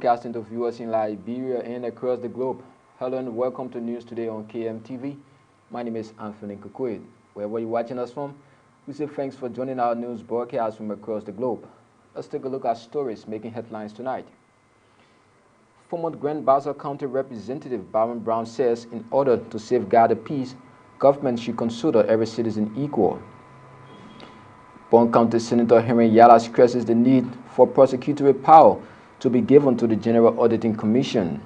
broadcasting to viewers in Liberia and across the globe. Hello and welcome to News Today on KMTV. My name is Anthony Kukwit. Wherever you're watching us from, we say thanks for joining our news broadcast from across the globe. Let's take a look at stories making headlines tonight. Former Grand Bassa County Representative Baron Brown says in order to safeguard the peace, government should consider every citizen equal. Bon County Senator Henry Yala stresses the need for prosecutory power to be given to the General Auditing Commission.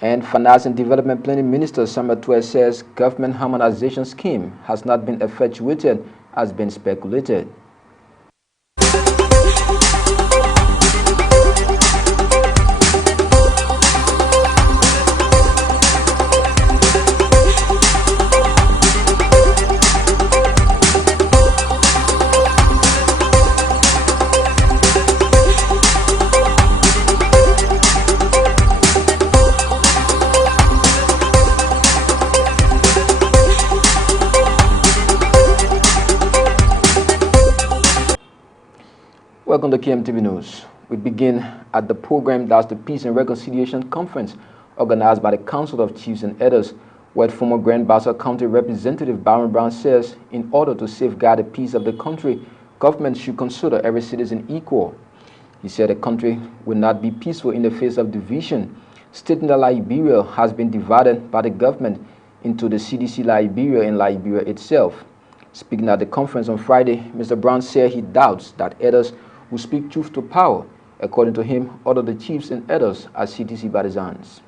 And Finance and Development Planning Minister Samuel Tuer says government harmonization scheme has not been effectuated as been speculated. Welcome to KMTV News. We begin at the program that's the Peace and Reconciliation Conference organized by the Council of Chiefs and Elders, where former Grand Bassa County Representative Baron Brown says in order to safeguard the peace of the country, government should consider every citizen equal. He said the country will not be peaceful in the face of division, stating that Liberia has been divided by the government into the CDC Liberia and Liberia itself. Speaking at the conference on Friday, Mr. Brown said he doubts that elders will speak truth to power. According to him, all of the chiefs and elders are CTC partisans.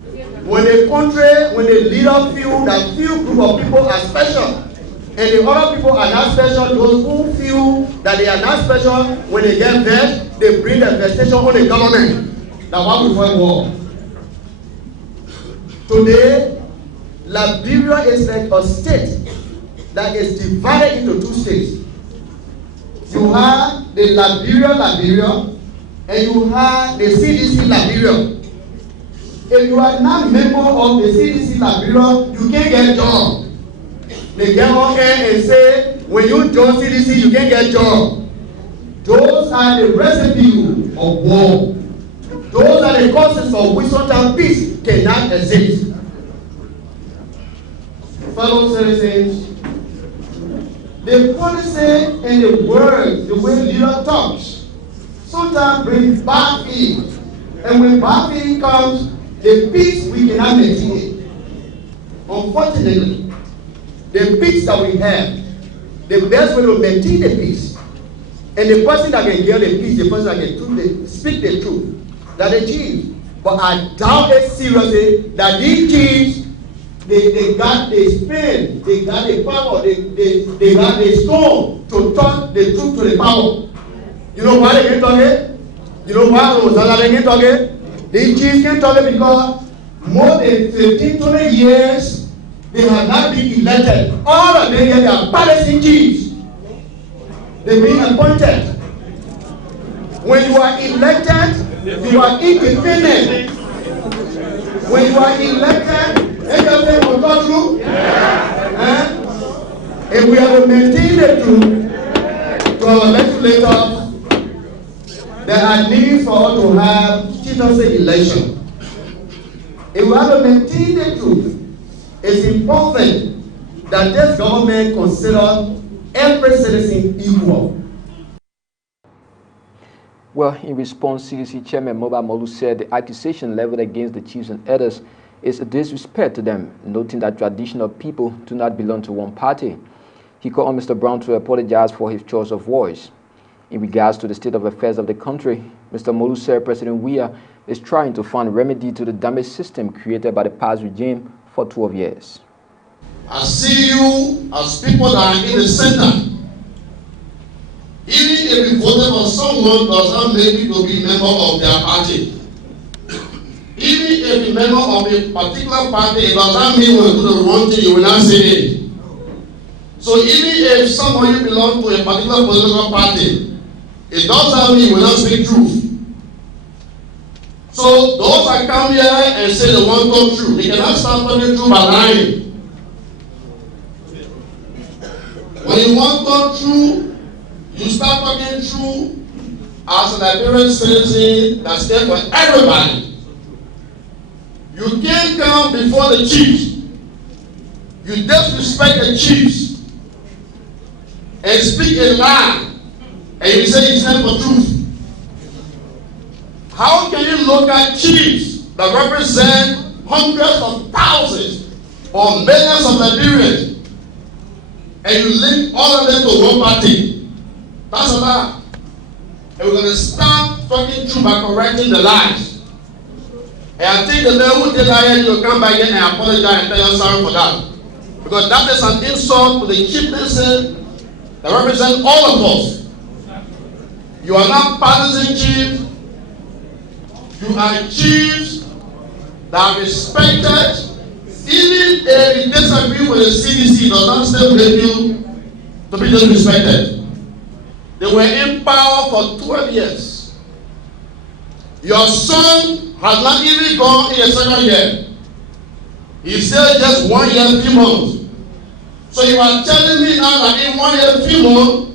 When a country, when a leader feel that few group of people are special, and the other people are not special, those who feel that they are not special, when they get vexed, they bring the vexation on the government. That's why we fight war. Today, Liberia is like a state that is divided into two states. You have the Liberia, and you have the CDC Liberia. If you are not member of the CDC Liberia, you can't get job. They get on air and say, when you join CDC, you can't get job. Those are the recipe of war. Those are the causes of which sometimes peace cannot exist. Fellow citizens, the policy and the words, the way leader talks, sometimes brings bad feeling. And when bad feeling comes, the peace we cannot maintain. Unfortunately, the peace that we have, the best way to maintain the peace, and the person that can hear the peace, the person that can speak the truth, that the chiefs. But I doubt it seriously that these chiefs, they got the spin, they got the power, they got the stone to turn the truth to the power. You know why they can't talk it? You know why they can't talk it? The chiefs can't talk it because more than 15, 20 years, they have not been elected. All of them, they are Palestinian chiefs. They've been appointed. When you are elected, you are independent. When you are elected, everything will go through. If we have to maintain the truth to our legislators, there are needs for us to have citizenship election. If we have to maintain the truth, it's important that this government consider every citizen equal. Well, in response, CDC Chairman Moba Molu said the accusation leveled against the chiefs and elders is a disrespect to them, noting that traditional people do not belong to one party. He called on Mr. Brown to apologize for his choice of voice. In regards to the state of affairs of the country, Mr. Molu said President Weah is trying to find remedy to the damaged system created by the past regime for 12 years. I see you as people that are in the center. Even if you voted for someone does not make you to be a member of their party. Even if you're a member of a particular party, it does not mean when you do the wrong thing, you will not say it. So even if some of you belong to a particular political party, it does not mean you will not speak truth. So those that come here and say they want to talk truth, they cannot start talking truth by lying. When you want to talk truth, you start talking true as a Liberian citizen that stands for everybody. You can't come before the chiefs. You disrespect the chiefs and speak a lie, and you say you stand for truth. How can you look at chiefs that represent hundreds of thousands or millions of Liberians and you link all of them to one party? That's a lie. And we're going to start talking truth by correcting the lies. And I think the man who did that here will come back here and apologize and tell you sorry for that. Because that is an insult to the chieftaincy that represent all of us. You are not partisan chiefs. You are chiefs that are respected. Even if you disagree with the CDC, does not still make you to be disrespected. They were in power for 12 years. Your son has not even gone in a second year. He's still just 1 year, 3 months. So you are telling me now that in 1 year, 3 months,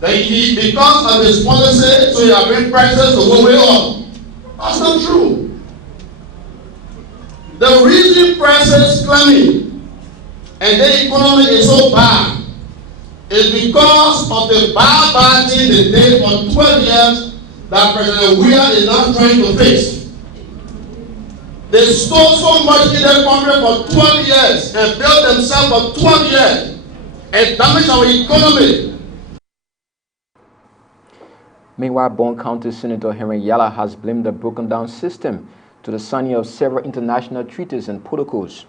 that he, because of his policy, so you are bringing prices to go way up. That's not true. The reason prices climbing and the economy is so bad is because of the bad thing they did for 12 years that President Weah is not trying to fix. They stole so much in their country for 12 years and built themselves for 12 years and damaged our economy. Meanwhile, Bond County Senator Henry Yala has blamed the broken down system to the signing of several international treaties and protocols.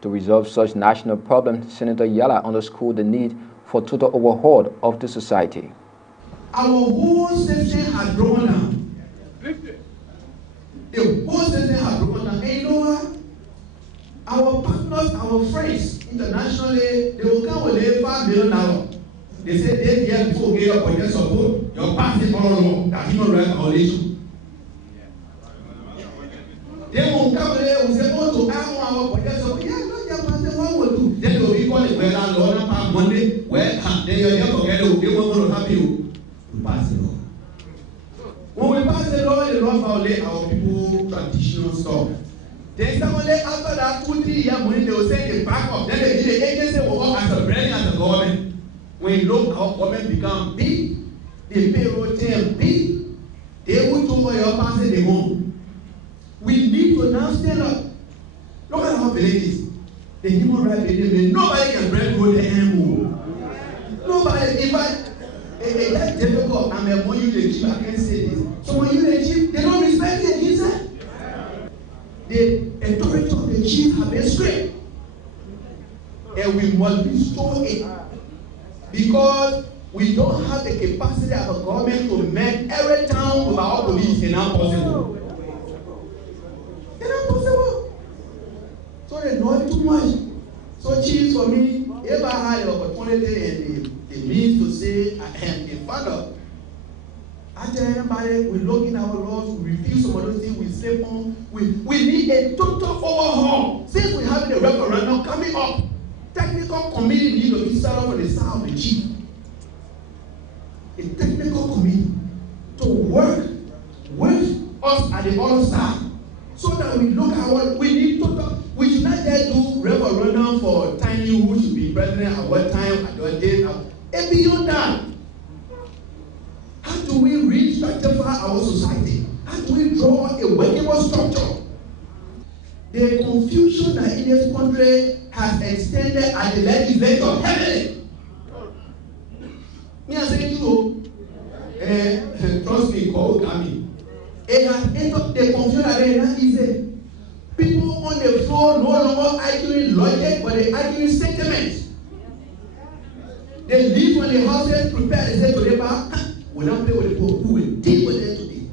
To resolve such national problems, Senator Yala underscored the need for total overhaul of the society. Our whole system has broken down. The whole system has broken down. And you know what? Our partners, our friends internationally, they will come with $5 million. They say 8 years before we get your budget support, your party follow that human rights violation. They won't come there and say, oh, to our budget support. Yeah, not your party, what will do? Then they will be calling, well, I'm going to pass Monday, well, then you're here forget it, they won't going to help you to pass the law. When we pass the law violate our people traditional stuff. Then someone after that 2-3 years, when they will say they back up, then they the agency will work as a brand as a government. When you look how government become big, the payroll team big, they will take over your passing the home. We need to now stand up. Look at our villages. The human rights villages, nobody can break road anymore. Nobody, if that's difficult, I'm a more you the chief, I can't say this. So when you the chief, they don't respect it, he said. The authority of the chief have been strict. And we must restore it. Because we don't have the capacity as a government to make every town with our police. It's not possible. It's not possible. So they know it too much. So chiefs for me, if I had the opportunity and the means to say I am a father, I tell anybody, we look in our laws, we refuse some of those things, we sleep on. We need a total overhaul. Since we have the referendum coming up, technical committee need to be set up on the side of the chief. A technical committee to work with us at the other side so that we look at what we need total. We should not just do referendum for tiny who should be president at what time, at what date, and beyond that. How do we restructure our society? How do we draw a workable structure? The confusion that in this country has extended at the legislature heavily. Me, I say you, trust me, call Kami. It has entered the confusion that is not easy. People on the floor no longer arguing logic, but they arguing sentiments. They leave when the house is prepared, they say to the bar, we don't play with the people who will deal with it today.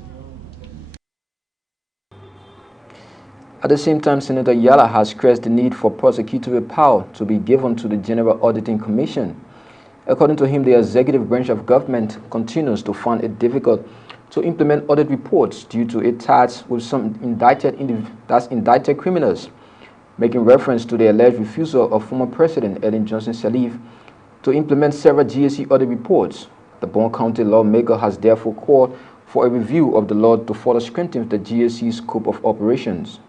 At the same time, Senator Yala has stressed the need for prosecutorial power to be given to the General Auditing Commission. According to him, the executive branch of government continues to find it difficult to implement audit reports due to its ties with some indicted criminals, making reference to the alleged refusal of former President Ellen Johnson Sirleaf to implement several GSC audit reports. The Bond County lawmaker has therefore called for a review of the law to further strengthen the GSC's scope of operations.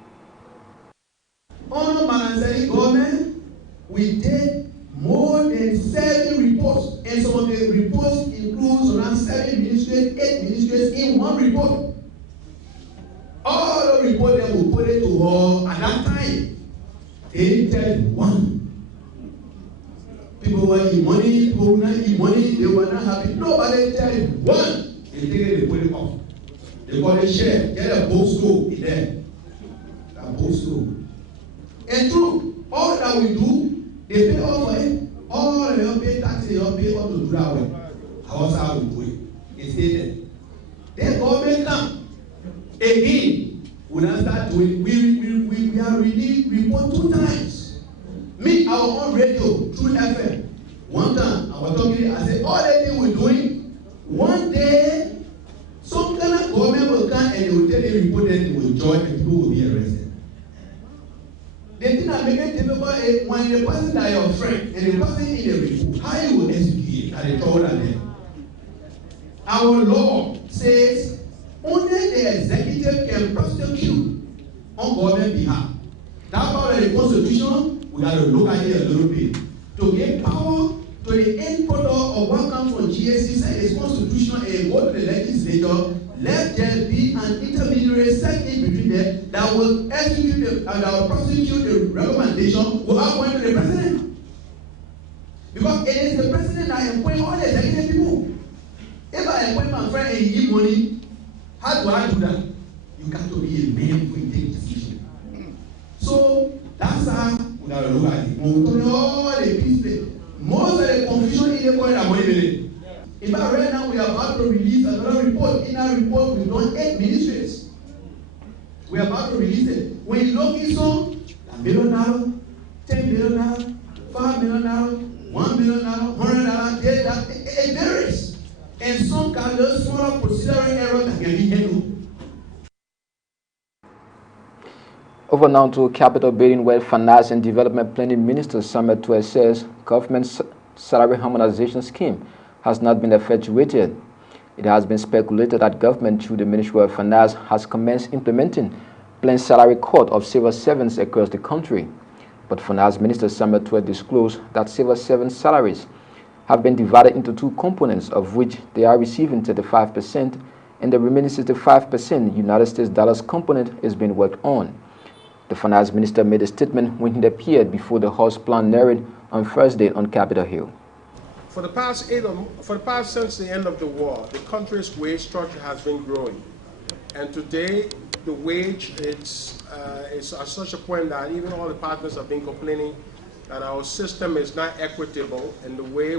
Under Manasseh government, we did more than 7 reports, and some of the reports includes around 7 ministries, 8 ministries in one report. All the reports that we put it to her at that time, they tell one. People were eating money, people were not eating money, they were not happy. Nobody tell one. They take it, they put it off. They call it share. Get a bookstore in there. A bookstore. And true, all that we do, they pay all for it. All they pay taxes, they all pay all to do that way. How else we do it? It's there. Then government come. Again, we now start doing, we are really report 2 times. Me, our own radio, through FM. One time, I was talking, I said, all the things we're doing, one day, some kind of government will come and they will tell the report that they will join and people will be arrested. The thing that makes it difficult is when the person that your friend and the person in the report, how you will execute at the trouble at them. Our law says only the executive can prosecute on government behalf. That's why the Constitution, we got to look at it a little bit. To give power to the end product of what comes from GSC, say it's constitutional and go to the legislature, let there be an intermediary set in between them that will execute and that will prosecute the recommendation without going to the president. Because it is the president that appoints all the executive people. If I appoint my friend and he give money, how do I do that? You got to be a man who take decision. So that's how we got to look at it. When we talk all the pieces, most of the confusion in the point of money. In fact, right now we are about to release another report. In that report, we've done 8 ministries. We are about to release it. When you look in some, $1 million, $10 million, $5 million, $1 million, $100, it varies. And some kind of smaller procedural errors that can be handled. Over now to Capital Building, where Finance and Development Planning Minister Samuel Tuet says government's salary harmonization scheme has not been effectuated. It has been speculated that government through the Ministry of Finance has commenced implementing planned salary cut of civil servants across the country. But Finance Minister Samuel Tuet disclosed that civil servant salaries have been divided into 2 components, of which they are receiving 35% and the remaining 65% United States dollars component is being worked on. The Finance Minister made a statement when he appeared before the House plenary on Thursday on Capitol Hill. For the past since the end of the war, the country's wage structure has been growing, and today the wage is at such a point that even all the partners have been complaining that our system is not equitable, and the way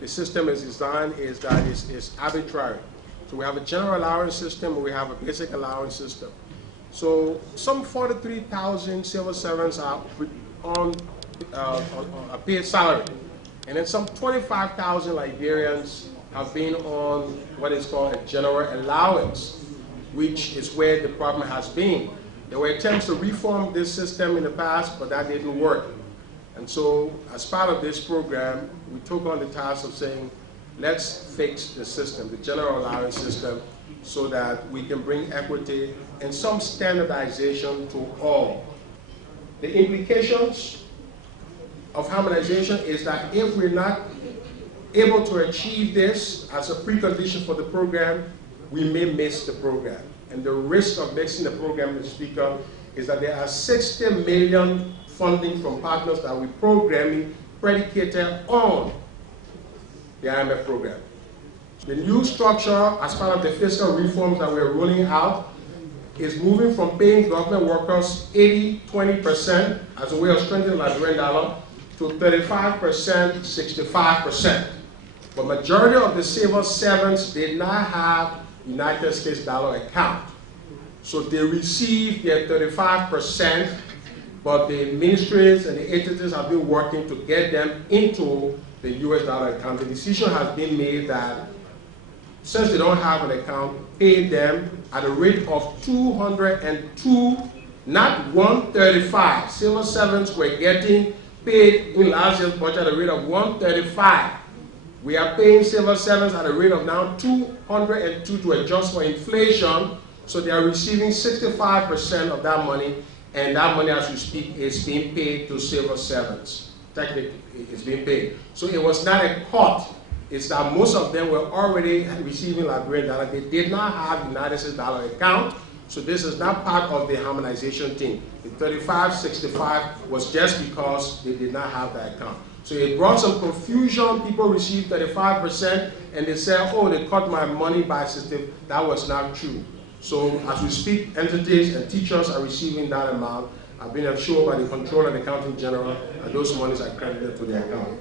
the system is designed is that it's arbitrary. So we have a general allowance system, and we have a basic allowance system. So some 43,000 civil servants are on a paid salary. And then some 25,000 Liberians have been on what is called a general allowance, which is where the problem has been. There were attempts to reform this system in the past, but that didn't work. And so as part of this program, we took on the task of saying, let's fix the system, the general allowance system, so that we can bring equity and some standardization to all. The implications of harmonization is that if we're not able to achieve this as a precondition for the program, we may miss the program. And the risk of missing the program, Mr. Speaker, is that there are 60 million funding from partners that we're programming predicated on the IMF program. The new structure, as part of the fiscal reforms that we're rolling out, is moving from paying government workers 80-20% as a way of strengthening the Liberian dollar to 35%, 65%. But majority of the civil servants did not have United States dollar account. So they received their 35%, but the ministries and the entities have been working to get them into the US dollar account. The decision has been made that since they don't have an account, pay them at a rate of 202, not 135. Civil servants were getting paid in last year's budget at a rate of 135 We are paying civil servants at a rate of now 202 to adjust for inflation, so they are receiving 65% of that money, and that money, as we speak, is being paid to civil servants. Technically, it's being paid. So it was not a cut. It's that most of them were already receiving Liberian dollar. They did not have United States dollar account, so this is not part of the harmonization thing. The 3565 was just because they did not have that account. So it brought some confusion. People received 35%, and they said, oh, they cut my money by 60. That was not true. So as we speak, entities and teachers are receiving that amount. I've been assured by the Controller and Accountant General that those monies are credited to their account.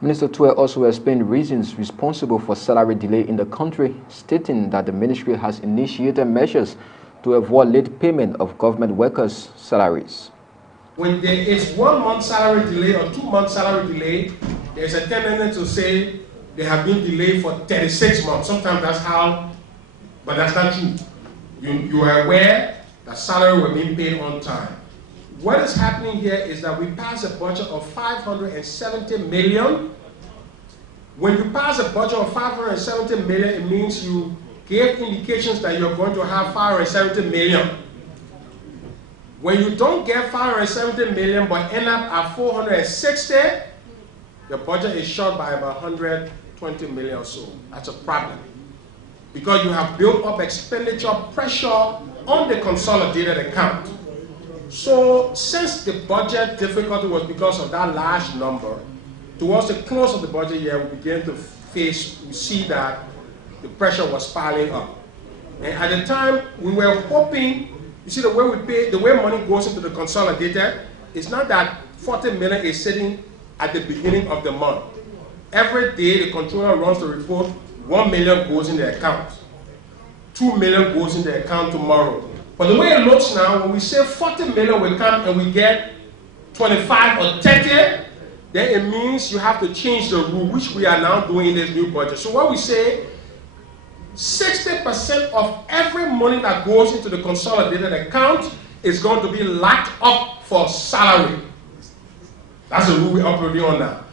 Minister Tue also explained reasons responsible for salary delay in the country, stating that the ministry has initiated measures to avoid late payment of government workers' salaries. When there is 1 month salary delay or 2 month salary delay, there's a tendency to say they have been delayed for 36 months. Sometimes that's how, but that's not true. You are aware that salary were being paid on time. What is happening here is that we pass a budget of 570 million. When you pass a budget of 570 million, it means you gave indications that you're going to have 570 million. When you don't get 570 million but end up at 460, the budget is short by about 120 million or so. That's a problem, because you have built up expenditure pressure on the consolidated account. So since the budget difficulty was because of that large number, towards the close of the budget year, we began to see that the pressure was piling up. And at the time, we were hoping, you see, the way we pay, the way money goes into the consolidated, it's not that 40 million is sitting at the beginning of the month. Every day, the controller runs the report, 1 million goes in the account. 2 million goes in the account tomorrow. But the way it looks now, when we say 40 million will come and we get 25 or 30, then it means you have to change the rule, which we are now doing in this new budget. So what we say, 60% of every money that goes into the consolidated account is going to be locked up for salary. That's the rule we're operating on now.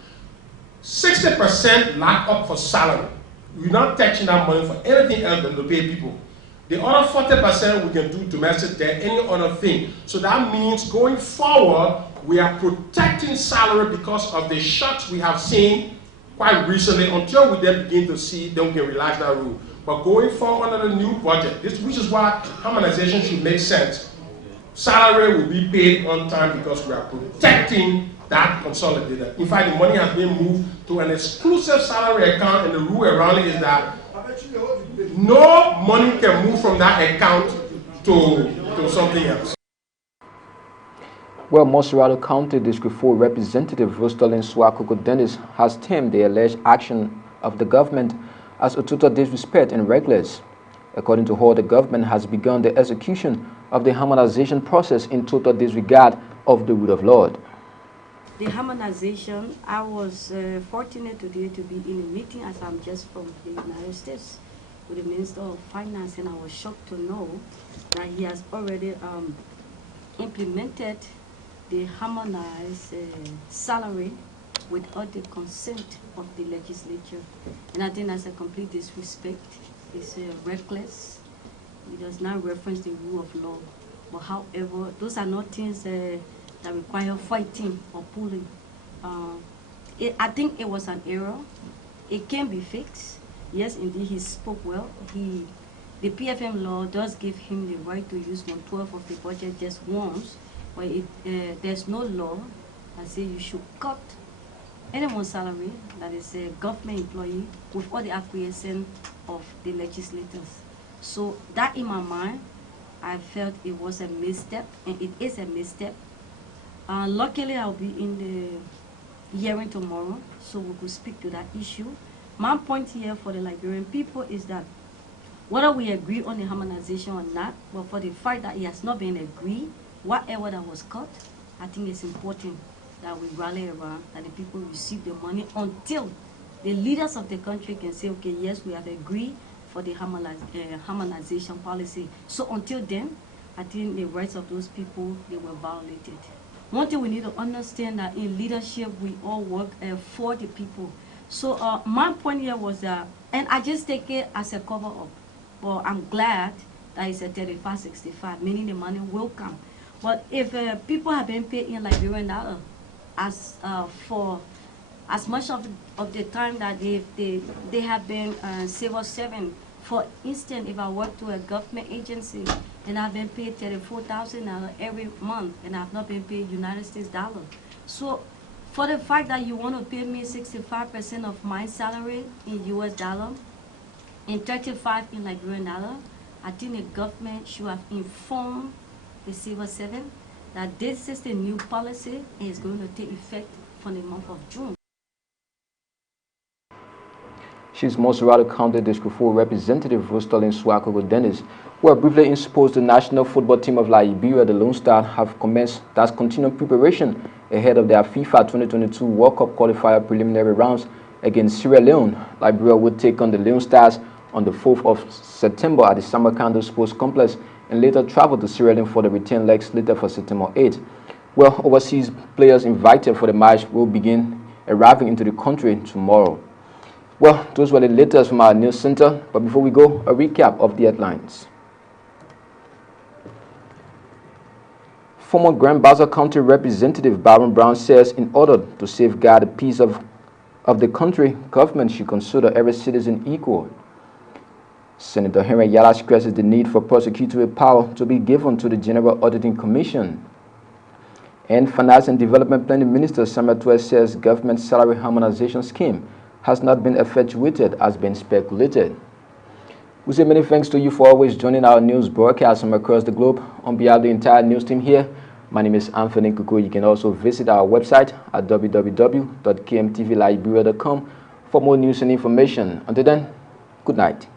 60% locked up for salary. We're not touching that money for anything else than to pay people. The other 40% we can do domestic debt, any other thing. So that means going forward, we are protecting salary because of the shocks we have seen quite recently. Until we then begin to see, then we can relax that rule. But going forward under the new budget, which is why harmonization should make sense. Salary will be paid on time because we are protecting that consolidated. In fact, the money has been moved to an exclusive salary account, and the rule around it is that no money can move from that account to something else. Well, Moserado County District 4 Representative Rostalin Swakoko Dennis has termed the alleged action of the government as a total disrespect and reckless. According to her, the government has begun the execution of the harmonization process in total disregard of the rule of law. The harmonization, I was fortunate today to be in a meeting as I'm just from the United States with the Minister of Finance, and I was shocked to know that he has already implemented the harmonized salary without the consent of the legislature. And I think that's a complete disrespect. It's reckless. It does not reference the rule of law. But however, those are not things that require fighting or pulling. I think it was an error. It can be fixed. Yes, indeed, he spoke well. The PFM law does give him the right to use 1/12 of the budget just once, but there's no law that says you should cut anyone's salary that is a government employee with all the acquiescence of the legislators. So that, in my mind, I felt it was a misstep, and it is a misstep. Luckily, I'll be in the hearing tomorrow, so we could speak to that issue. My point here for the Liberian people is that whether we agree on the harmonization or not, but for the fact that it has not been agreed, whatever that was cut, I think it's important that we rally around, that the people receive the money until the leaders of the country can say, okay, yes, we have agreed for the harmonization policy. So until then, I think the rights of those people, they were violated. one thing we need to understand that in leadership, we all work for the people. So my point here was that, and I just take it as a cover up. But I'm glad that it's a 3565, meaning the money will come. But if people have been paid in Liberian dollar for as much of the time that they have been civil servant. For instance, if I work to a government agency and I've been paid $34,000 every month and I've not been paid United States dollar. So for the fact that you want to pay me 65% of my salary in US dollar and 35 in Liberian dollar, I think the government should have informed the civil servant that this is the new policy and it's going to take effect from the month of June. She's Monserrato County District 4 Representative Rostalin Swakoko Dennis, who have briefly exposed the national football team of Liberia, the Lone Star, have commenced that's continued preparation ahead of their FIFA 2022 World Cup qualifier preliminary rounds against Sierra Leone. Liberia will take on the Lone Stars on the 4th of September at the Samarkando Sports Complex and later travel to Sierra Leone for the return leg slated for September 8th. Well, overseas players invited for the match will begin arriving into the country tomorrow. Well, those were the latest from our news center, but before we go, a recap of the headlines. Former Grand Bassa County Representative Baron Brown says in order to safeguard the peace of the country, government should consider every citizen equal. Senator Henry Yala stresses the need for prosecutorial power to be given to the General Auditing Commission. And Finance and Development Planning Minister Samuel Tues says government salary harmonization scheme has not been effectuated as been speculated. We say many thanks to you for always joining our news broadcast from across the globe. On behalf of the entire news team here, my name is Anthony Kuku. You can also visit our website at www.kmtvliberia.com for more news and information. Until then, good night.